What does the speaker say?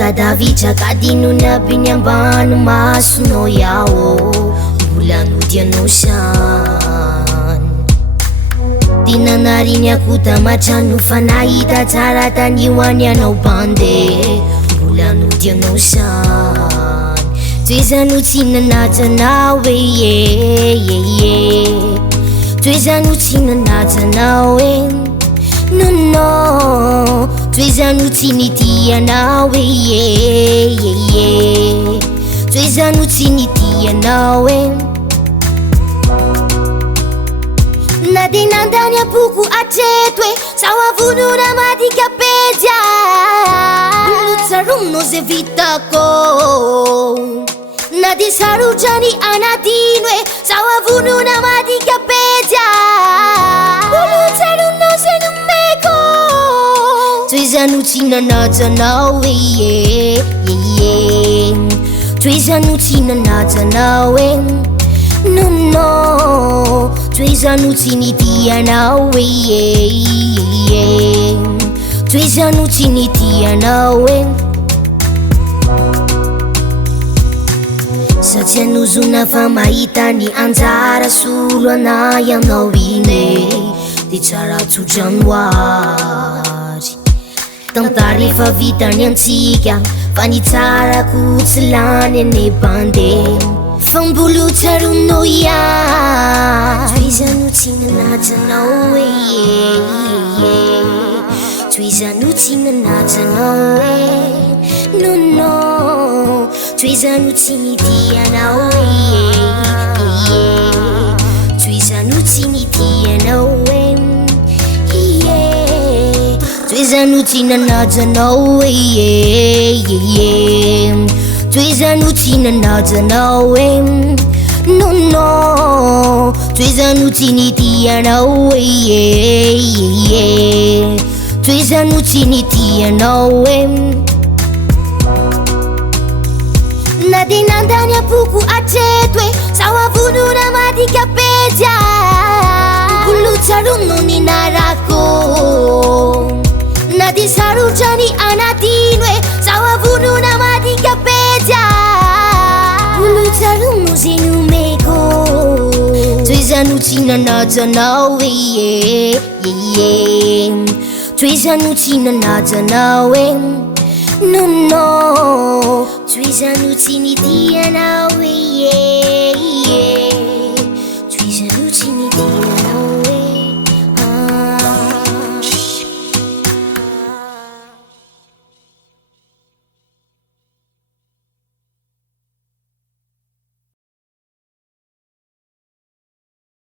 Kadavitrakadinony aby ny ambany masonao iaho mbola nodianao sany tinanariny akota matrano fa nahita tsara tanio any anao bande mbola nodianao sany toezano tsy nanatsanao toezano tsy nanatsanao no toezano tsy nitianao toezano tsy nitianao na de nandany apoko atreto sao avonona madikapedya lotsarono ze vitako na de sarotrany anadino sao avonona madikapedya lotsarono ze numeko toezano tsy nanatsanao toezano tsy nanatsanao no toezano tsy nitianao toezano tsy nitianao satria nozona fa mahita ny anjara solo anay anao ine de tsara tsodranoary tantara efa vitany antsika fa ny tsarako tsy lany ane bande fa mbolo tsarono ia toezano tsy nanatsanao toezano tsy nanatsanao no toezano tsy nitianao toezano tsy nitianao toezano tsy nanatsanao toezano tsy nanatsanao no toezano tsy nitianao toezano tsy nitianao na de nandany apoko atreto sao avonona madikapedya bolotsarono ninarako na de sarotrany anadino sao avonona madikapedya bolotsarono ze numeko toezano tsy nanatsanao toezano tsy nanatsanao no toezano tsy nitianao